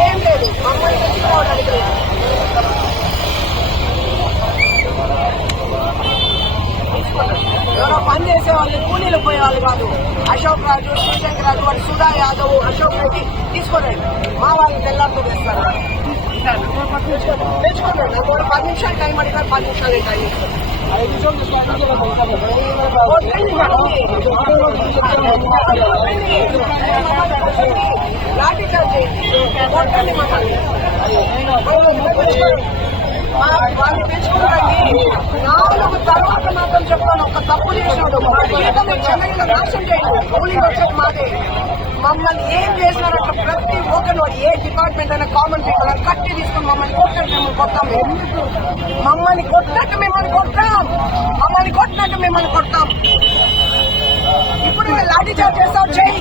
ఏం లేదు మమ్మల్ని తెచ్చుకోవడానికి ఎవరో పని చేసే వాళ్ళు కూలీలు పోయే వాళ్ళు కాదు. అశోక్ రాజు, శివశంకర్ రాజు, వాడు సుధా యాదవ్, అశోక్ రెడ్డి తీసుకోరండి. మా వాళ్ళు తెల్లారితో తెస్తారు. తెచ్చుకోండి. నాకు 10 నిమిషాలు టైం అడిగారు, 10 నిమిషాలు టైం ఇస్తారు. లాఠీ చార్జ్ చేయండి, వాళ్ళు తెచ్చుకోండి. 4 తర్వాత మాత్రం చెప్తాను, ఒక తప్పు చేసినాడు చెన్నైలో నాశనం చేయండి. పోలింగ్ వచ్చేది మాదే. మమ్మల్ని ఏం చేసినారంటే ప్రతి ఒక్కరు ఏ డిపార్ట్మెంట్ అయినా కామన్ పీపుల్ అని కట్టి తీసుకుని మమ్మల్ని కొట్టట్టు మేము కొట్టాం. మమ్మల్ని కొట్టినట్టు మిమ్మల్ని కొట్టాం. మమ్మల్ని కొట్టినట్టు మిమ్మల్ని కొట్టాం. ఇప్పుడు లాఠీ చార్జ్ చేస్తావు చేయి.